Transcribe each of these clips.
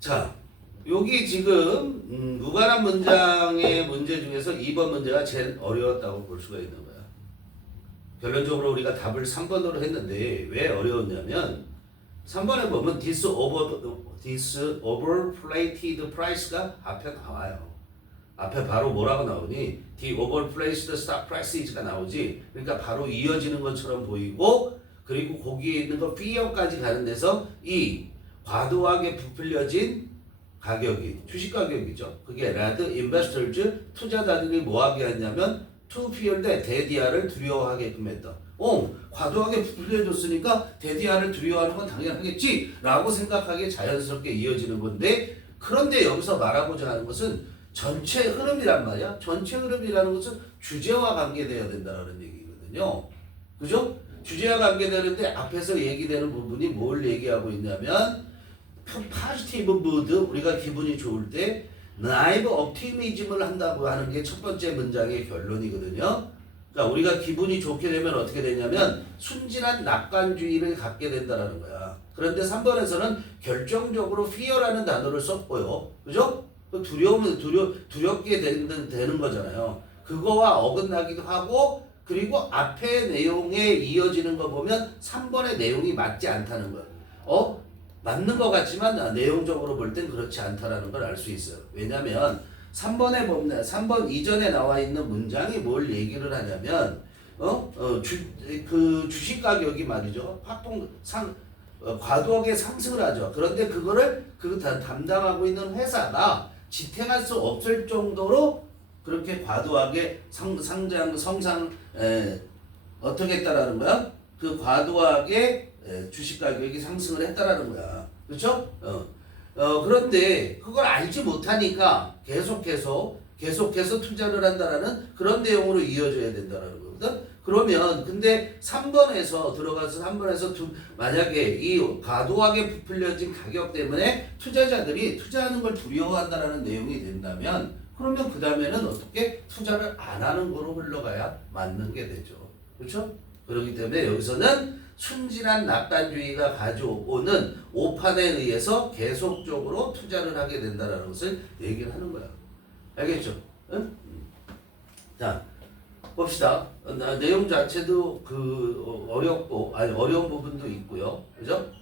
자, 여기 지금 무관한 문장의 문제 중에서 2번 문제가 제일 어려웠다고 볼 수가 있는 거야. 결론적으로 우리가 답을 3번으로 했는데 왜 어려웠냐면 3번에 보면 this overplated price가 앞에 나와요. 앞에 바로 뭐라고 나오니? the overplaced stock prices가 나오지. 그러니까 바로 이어지는 것처럼 보이고 그리고 거기에 있는 거 fear까지 가는 데서 이 과도하게 부풀려진 가격이 주식 가격이죠. 그게 rather investors 투자자들이 뭐하게 했냐면 to fear 대디아를 두려워하게끔 했다. 과도하게 부풀려줬으니까 대디아를 두려워하는 건 당연하겠지 라고 생각하기에 자연스럽게 이어지는 건데 그런데 여기서 말하고자 하는 것은 전체 흐름이란 말이야. 전체 흐름이라는 것은 주제와 관계되어야 된다는 얘기거든요. 그죠? 주제와 관계되는데 앞에서 얘기되는 부분이 뭘 얘기하고 있냐면 포지티브 무드, 우리가 기분이 좋을 때 나이브 옵티미즘을 한다고 하는 게 첫 번째 문장의 결론이거든요. 그러니까 우리가 기분이 좋게 되면 어떻게 되냐면 순진한 낙관주의를 갖게 된다는 거야. 그런데 3번에서는 결정적으로 fear라는 단어를 썼고요. 그죠? 두렵게 되는 거잖아요. 그거와 어긋나기도 하고 그리고 앞에 내용에 이어지는 거 보면 3번의 내용이 맞지 않다는 거예요. 맞는 것 같지만 내용적으로 볼 땐 그렇지 않다라는 걸 알 수 있어요. 왜냐면 3번에 보면 3번 이전에 나와 있는 문장이 뭘 얘기를 하냐면 주식 가격이 말이죠. 과도하게 상승을 하죠. 그런데 그거를 담당하고 있는 회사가 지탱할 수 없을 정도로 그렇게 과도하게 어떻게 했다라는 거야? 그 과도하게 주식 가격이 상승을 했다라는 거야. 그렇죠? 그런데 그걸 알지 못하니까 계속해서 투자를 한다라는 그런 내용으로 이어져야 된다라는 거거든. 그러면 근데 3번에서 만약에 이 과도하게 부풀려진 가격 때문에 투자자들이 투자하는 걸 두려워한다라는 내용이 된다면 그러면 그 다음에는 어떻게 투자를 안 하는 거로 흘러가야 맞는 게 되죠. 그렇죠? 그렇기 때문에 여기서는 순진한 낙관주의가 가져오는 오판에 의해서 계속적으로 투자를 하게 된다는 것을 얘기를 하는 거야. 알겠죠? 응? 자, 봅시다. 내용 자체도 어려운 부분도 있고요. 그죠?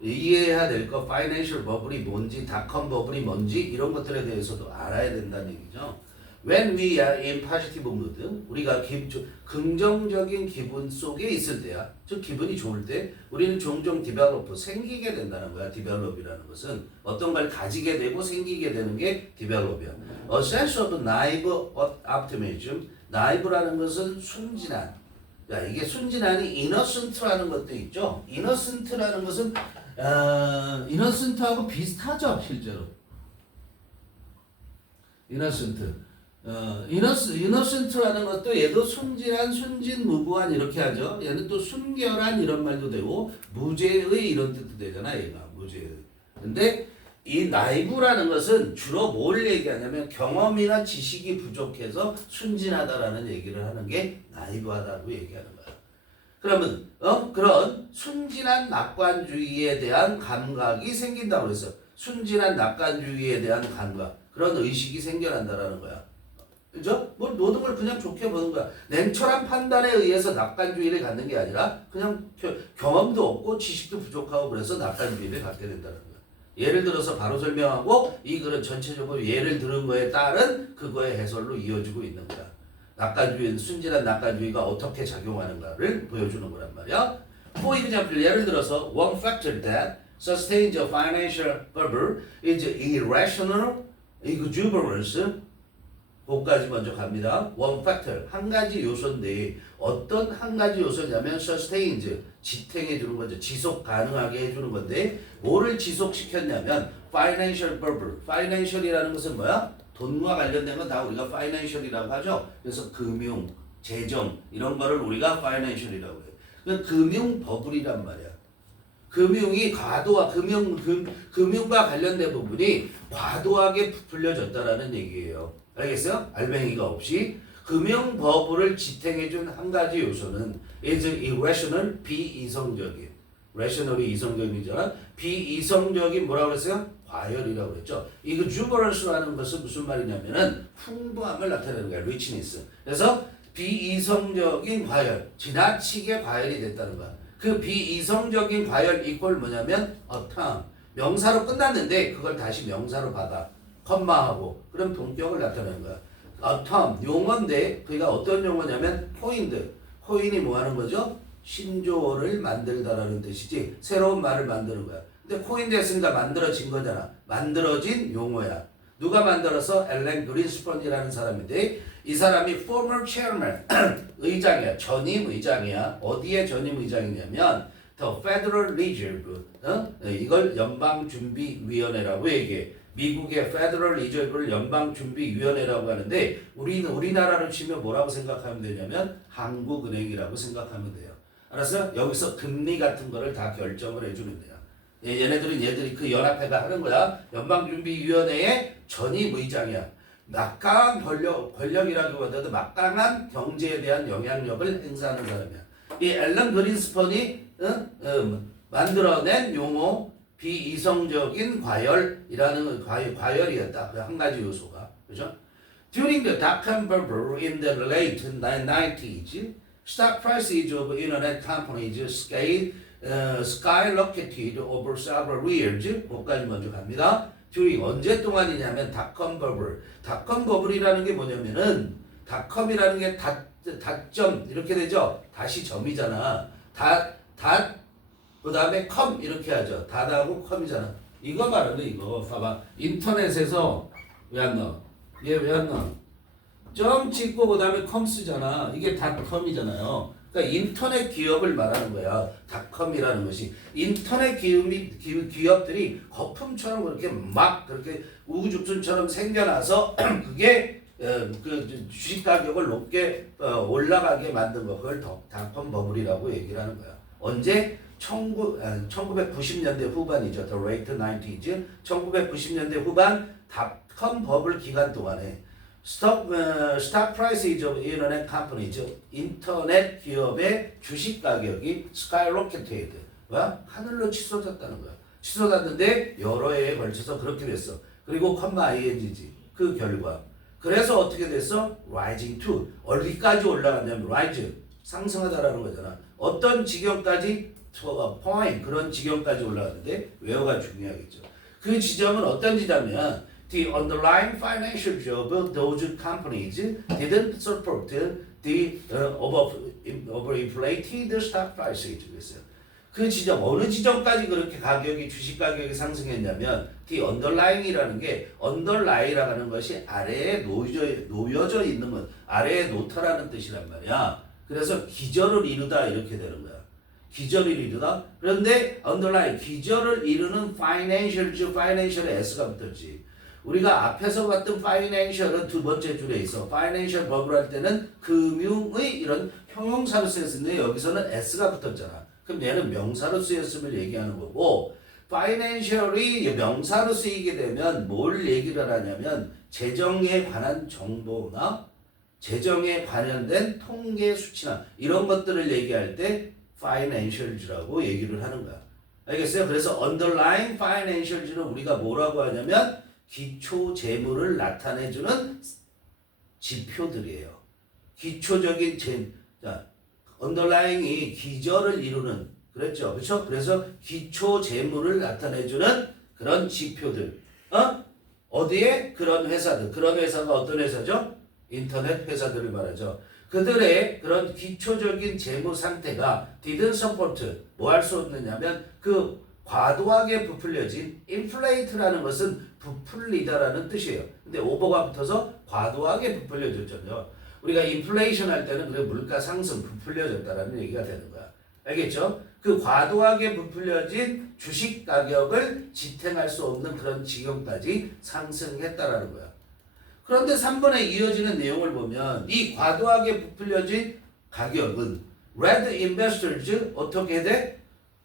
이해해야 될 거, 파이낸셜 버블이 뭔지, 닷컴 버블이 뭔지 이런 것들에 대해서도 알아야 된다는 얘기죠. When we are in positive mood, 우리가 긍정적인 기분 속에 있을 때야, 즉 기분이 좋을 때 우리는 종종 develop, 생기게 된다는 거야. develop이라는 것은 어떤 걸 가지게 되고 생기게 되는 게 develop이야. A sense of naive optimism, naive라는 것은 순진한. 야, 이게 순진한이 innocent라는 것도 있죠. innocent라는 것은 innocent하고 비슷하죠, 실제로. innocent라는 것도 얘도 순진한, 순진무구한 이렇게 하죠. 얘는 또 순결한 이런 말도 되고 무죄의 이런 뜻도 되잖아, 얘가 무죄의. 근데 이 나이브라는 것은 주로 뭘 얘기하냐면 경험이나 지식이 부족해서 순진하다라는 얘기를 하는 게 나이브하다고 얘기하는 거야. 그러면 그런 순진한 낙관주의에 대한 감각이 생긴다고 그랬어. 순진한 낙관주의에 대한 감각, 그런 의식이 생겨난다라는 거야. 그죠? 모든 걸 그냥 좋게 보는 거야. 냉철한 판단에 의해서 낙관주의를 갖는 게 아니라 그냥 경험도 없고 지식도 부족하고 그래서 낙관주의를 갖게 된다는 거야. 예를 들어서 바로 설명하고 이 글은 전체적으로 예를 들은 거에 따른 그거의 해설로 이어지고 있는 거야. 낙관주의는 순진한 낙관주의가 어떻게 작용하는가를 보여주는 거란 말이야. For example, 예를 들어서 one factor that sustains a financial bubble is irrational exuberance. 그것까지 먼저 갑니다. One factor, 한 가지 요소인데 어떤 한 가지 요소냐면 sustains, 지탱해 주는 거죠. 지속 가능하게 해주는 건데 뭐를 지속시켰냐면 financial bubble. financial이라는 것은 뭐야? 돈과 관련된 건 다 우리가 financial이라고 하죠. 그래서 금융, 재정 이런 거를 우리가 financial이라고 해요. 그러니까 금융 버블이란 말이야. 금융이 금융과 관련된 부분이 과도하게 부풀려졌다라는 얘기예요. 알겠어요? 알맹이가 없이 금융 버블을 지탱해준 한 가지 요소는 is irrational, 비이성적인. rational이 이성적이잖아. 비이성적인 뭐라고 그랬어요? 과열이라고 그랬죠. 이거 exuberance라는 것은 무슨 말이냐면은 풍부함을 나타내는 거야. richness. 그래서 비이성적인 과열, 지나치게 과열이 됐다는 거야. 그 비이성적인 과열 이꼴 뭐냐면 autumn. 명사로 끝났는데 그걸 다시 명사로 받아. 컴마하고 그럼 동격을 나타내는 거야. autumn 용어인데 그가 어떤 용어냐면 coined. coin이 뭐 하는 거죠? 신조어를 만들다라는 뜻이지 새로운 말을 만드는 거야. 근데 coined 했으니까 만들어진 거잖아. 만들어진 용어야. 누가 만들어서? 앨런 그린스펀이라는 사람인데 이 사람이 former chairman 의장이야. 전임 의장이야. 어디에 전임 의장이냐면 The Federal Reserve 이걸 연방준비위원회라고 얘기해. 미국의 Federal Reserve를 연방준비위원회라고 하는데 우리나라로 치면 뭐라고 생각하면 되냐면 한국은행이라고 생각하면 돼요. 알았어요? 여기서 금리 같은 거를 다 결정을 해주는 데요. 얘네들이 그 연합회가 하는 거야. 연방준비위원회의 전임 의장이야. 막강한 권력이라기보다도 막강한 경제에 대한 영향력을 행사하는 사람이야. 이 앨런 그린스펀이 만들어낸 용어 비이성적인 과열이라는 과열이었다. 그 한 가지 요소가. 그죠? During the dot-com bubble in the late 90s, stock prices of internet companies skyrocketed over several years. 거기까지 먼저 갑니다. during 언제 동안이냐면 닷컴 버블. 닷컴 버블이라는 게 뭐냐면은 닷컴이라는 게 닷점 이렇게 되죠. 다시 점이잖아. 그 다음에 컴 이렇게 하죠. 닷하고 컴이잖아. 이거 말하는 이거 봐봐. 인터넷에서 왜 안 넣어? 얘 왜 안 넣어? 점 찍고 그 다음에 컴 쓰잖아. 이게 닷컴이잖아요. 그러니까 인터넷 기업을 말하는 거야. 닷컴이라는 것이 인터넷 기업들이 거품처럼 그렇게 막 그렇게 우후죽순처럼 생겨나서 그게 그 주식 가격을 높게 올라가게 만든 거 그걸 닷컴 버블이라고 얘기를 하는 거야. 언제? 1990년대 후반이죠. The late 90s. 1990년대 후반 닷컴 버블 기간 동안에 stock prices of internet companies, 인터넷 기업의 주식 가격이 skyrocketed, 하늘로 치솟았다는 거야. 치솟았는데 여러 해에 걸쳐서 그렇게 됐어. 그리고 ing지 그 결과. 그래서 어떻게 됐어? rising to 어디까지 올라갔냐면 rise 상승하다라는 거잖아. 어떤 지경까지? point 그런 지경까지 올라갔는데 외워가 중요하겠죠. 그 지점은 어떤 지점이야? The underlying financials of those companies didn't support the overinflated stock prices. 그랬어요. 그 지점 어느 지점까지 그렇게 주식 가격이 상승했냐면 the underlying이라는 게 underlie라고 하는 것이 아래에 놓여져 있는 것, 아래에 놓다라는 뜻이란 말이야. 그래서 기저를 이루다 이렇게 되는 거야. 기저를 이루다. 그런데 underlying 기저를 이루는 financial에 s가 붙었지. 우리가 앞에서 봤던 financial은 두 번째 줄에 있어. financial 버블 할 때는 금융의 이런 형용사로 쓰였는데 여기서는 s가 붙었잖아. 그럼 얘는 명사로 쓰였음을 얘기하는 거고 financial이 명사로 쓰이게 되면 뭘 얘기를 하냐면 재정에 관한 정보나 재정에 관련된 통계 수치나 이런 것들을 얘기할 때 financials라고 얘기를 하는 거야. 알겠어요? 그래서 underlying financials는 우리가 뭐라고 하냐면 기초 재물을 나타내주는 지표들이에요. 기초적인 underlying이 기저를 이루는 그랬죠, 그렇죠? 그래서 기초 재물을 나타내주는 그런 지표들. 어디에? 그런 회사들. 그런 회사가 어떤 회사죠? 인터넷 회사들을 말하죠. 그들의 그런 기초적인 재무 상태가 didn't support 뭐 할 수 없느냐면 그 과도하게 부풀려진 inflate라는 것은 부풀리다라는 뜻이에요. 근데 오버가 붙어서 과도하게 부풀려졌잖아요. 우리가 인플레이션 할 때는 그래 물가 상승 부풀려졌다라는 얘기가 되는 거야. 알겠죠? 그 과도하게 부풀려진 주식 가격을 지탱할 수 없는 그런 지경까지 상승했다라는 거야. 그런데 3번에 이어지는 내용을 보면 이 과도하게 부풀려진 가격은 led investors 어떻게 돼?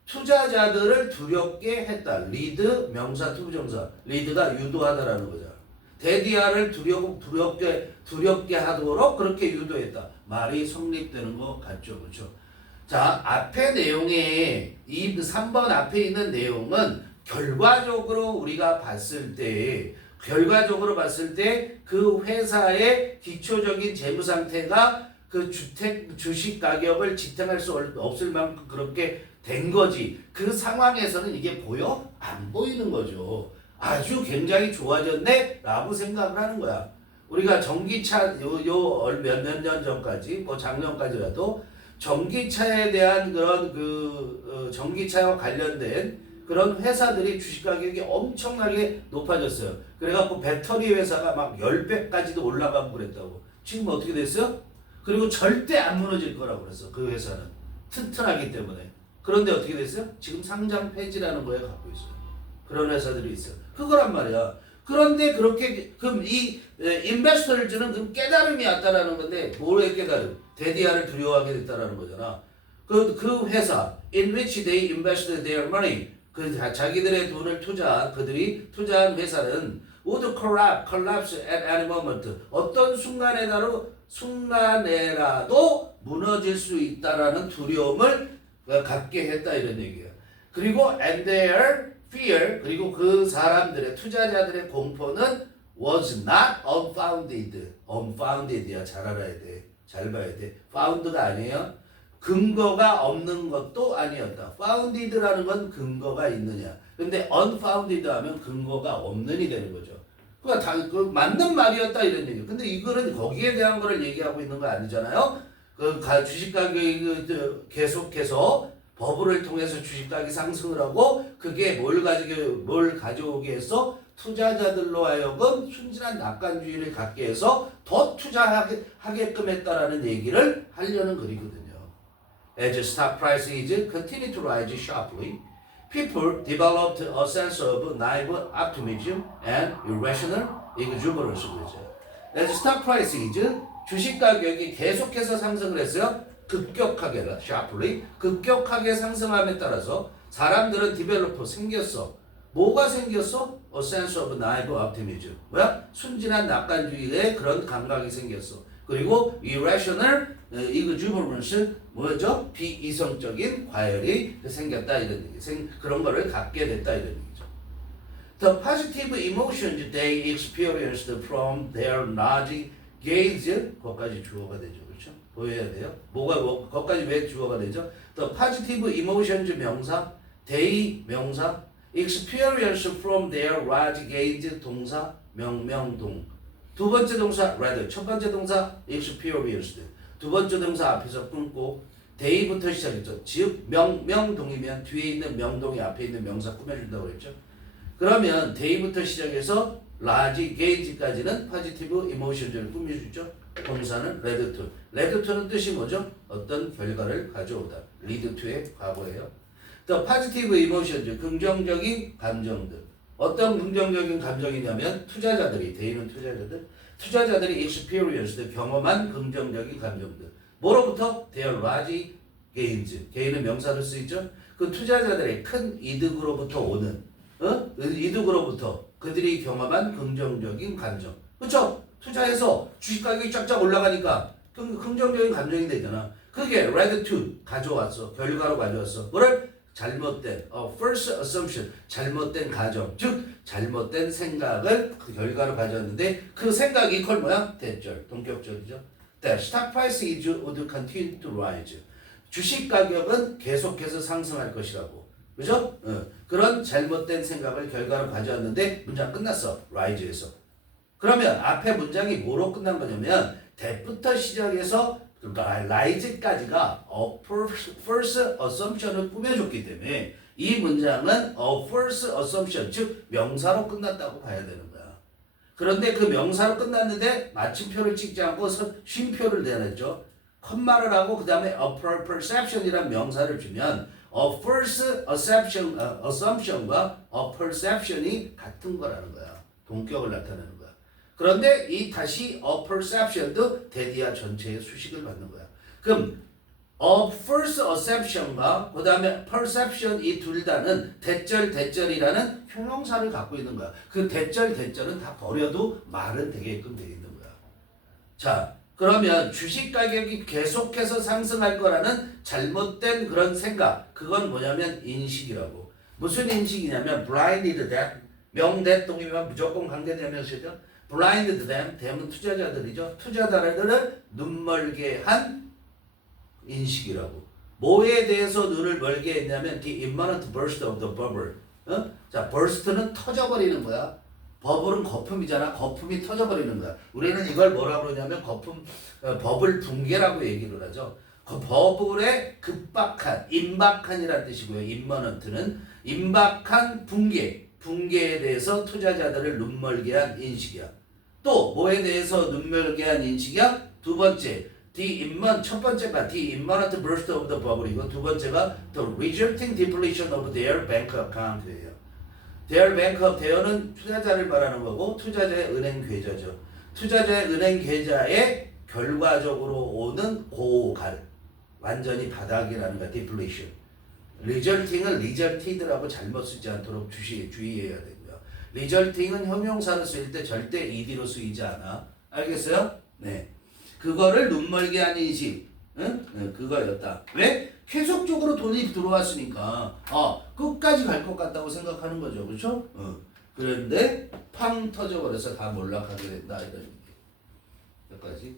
투자자들을 두렵게 했다. lead 명사 투부정사. lead가 유도하다라는 거잖아. 대디아를 두렵게 하도록 그렇게 유도했다. 말이 성립되는 것 같죠, 그렇죠? 자, 앞에 내용에 이 3번 앞에 있는 내용은 결과적으로 우리가 봤을 때 그 회사의 기초적인 재무 상태가 그 주식 가격을 지탱할 수 없을 만큼 그렇게 된 거지. 그 상황에서는 이게 보여? 안 보이는 거죠. 아주 굉장히 좋아졌네? 라고 생각을 하는 거야. 우리가 전기차 몇 년 전까지 뭐 작년까지라도 전기차에 대한 그런 전기차와 관련된 그런 회사들이 주식 가격이 엄청나게 높아졌어요. 그래갖고 배터리 회사가 막 10배까지도 올라가고 그랬다고. 지금 어떻게 됐어요? 그리고 절대 안 무너질 거라고 그랬어. 그 회사는. 튼튼하기 때문에. 그런데 어떻게 됐어요? 지금 상장 폐지라는 거에 갖고 있어요. 그런 회사들이 있어요. 그거란 말이야. 그런데 그렇게 그럼 이 인베스터를 주는 그 깨달음이 왔다라는 건데 뭐의 깨달음? 데디아를 두려워하게 됐다라는 거잖아. 그 회사 in which they invested their money 자기들의 돈을 그들이 투자한 회사는 would collapse at any moment. 어떤 순간에라도 무너질 수 있다라는 두려움을 갖게 했다 이런 얘기야. 그리고 and their fear 그리고 그 사람들의 투자자들의 공포는 was not unfounded. unfounded야. 잘 알아야 돼. 잘 봐야 돼. found가 아니에요. 근거가 없는 것도 아니었다. founded라는 건 근거가 있느냐. 근데 unfounded 하면 근거가 없는이 되는 거죠. 그러니까 맞는 말이었다 이런 얘기예요. 근데 이거는 거기에 대한 거를 얘기하고 있는 거 아니잖아요. 주식 가격이 계속해서 버블을 통해서 주식 가격이 상승을 하고 그게 뭘 가져오게 해서 투자자들로 하여금 순진한 낙관주의를 갖게 해서 더 투자하게끔 했다라는 얘기를 하려는 글이거든요. As stock prices continue to rise sharply, people developed a sense of naive optimism and irrational exuberance. As stock prices, 주식 가격이 계속해서 상승을 했어요. sharply, 급격하게 상승함에 따라서 사람들은 생겼어. 뭐가 생겼어? A sense of naive optimism. 뭐야? 순진한 낙관주의의 그런 감각이 생겼어. 그리고 irrational exuberance 뭐죠? 비이성적인 과열이 생겼다 이런 얘기. 그런 거를 갖게 됐다 이런 얘기죠. The positive emotions they experienced from their large gains, 거기까지 주어가 되죠, 그렇죠? 보여야 돼요. 거기까지 왜 주어가 되죠? The positive emotions 명사, they 명사, experience from their large gains 동사, 명동. 두 번째 동사 rather, 첫 번째 동사 experienced, 두 번째 동사 앞에서 끊고 day부터 시작했죠. 즉 명동이면 뒤에 있는 명동이 앞에 있는 명사 꾸며준다고 했죠. 그러면 day부터 시작해서 large gauge까지는 positive emotions를 꾸며주죠. 동사는 led to. led to는 뜻이 뭐죠? 어떤 결과를 가져오다. lead to의 과거예요. The positive emotions, 긍정적인 감정들. 어떤 긍정적인 감정이냐면 day는 투자자들이 experienced, 경험한 긍정적인 감정들. 뭐로부터? Their large gains. gain은 명사로 쓰이죠. 그 투자자들의 큰 이득으로부터 오는 이득으로부터 그들이 경험한 긍정적인 감정. 그렇죠? 투자해서 주식 가격이 쫙쫙 올라가니까 긍정적인 감정이 되잖아. 그게 led to 가져왔어. 결과로 가져왔어. 뭐를? 잘못된 first assumption, 잘못된 가정, 즉 잘못된 생각을 그 결과로 가져왔는데 그 생각이 이퀄 뭐야? 대절, 동격절이죠. That stock price would continue to rise. 주식 가격은 계속해서 상승할 것이라고. 그죠? 그런 잘못된 생각을 결과로 가져왔는데 문장 끝났어. rise에서. 그러면 앞에 문장이 뭐로 끝난 거냐면 that부터 시작해서 rise까지가 first assumption을 꾸며줬기 때문에 이 문장은 first assumption, 즉 명사로 끝났다고 봐야 되는 거야. 그런데 그 명사로 끝났는데 마침표를 찍지 않고 쉼표를 내놨죠. 컴마를 하고 그 다음에 a perception이란 명사를 주면 a first assumption과 a perception이 같은 거라는 거야. 동격을 나타내는 거야. 그런데 이 다시 a perception도 대디아 전체의 수식을 받는 거야. 그럼 a first assumption과 그 다음에 perception 이 둘 다는 대절이라는 형용사를 갖고 있는 거야. 그 대절은 다 버려도 말은 되게끔 돼 있는 거야. 자, 그러면 주식 가격이 계속해서 상승할 거라는 잘못된 그런 생각. 그건 뭐냐면 인식이라고. 무슨 인식이냐면 blinded them. 명대동이면 무조건 관계되는 것이죠. blinded them. dem은 투자자들이죠. 투자자들을 눈멀게 한 인식이라고. 뭐에 대해서 눈을 멀게 했냐면 the imminent burst of the bubble. 자, burst는 터져버리는 거야. 버블은 거품이잖아. 거품이 터져버리는 거야. 우리는 이걸 뭐라고 그러냐면 버블 붕괴라고 얘기를 하죠. 그 버블의 급박한, 임박한이라는 뜻이고요. 임머넌트는 임박한 붕괴에 대해서 투자자들을 눈멀게 한 인식이야. 또 뭐에 대해서 눈멀게 한 인식이야? 두 번째, 첫 번째가 the imminent burst of the bubble이고 두 번째가 the resulting depletion of their bank account예요. their bank of there는 투자자를 말하는 거고 투자자의 은행 계좌죠. 투자자의 은행 계좌에 결과적으로 오는 고갈 완전히 바닥이라는 거야. depletion. resulting은 resulted라고 잘못 쓰지 않도록 주의해야 되고요. resulting은 형용사로 쓰일 때 절대 ed로 쓰이지 않아. 알겠어요? 네. 그거를 눈멀게 한 인식. 응? 네, 그거였다. 왜? 계속적으로 돈이 들어왔으니까 끝까지 갈 것 같다고 생각하는 거죠. 그렇죠? 그런데 팡 터져버려서 다 몰락하게 된다. 이런 여기까지.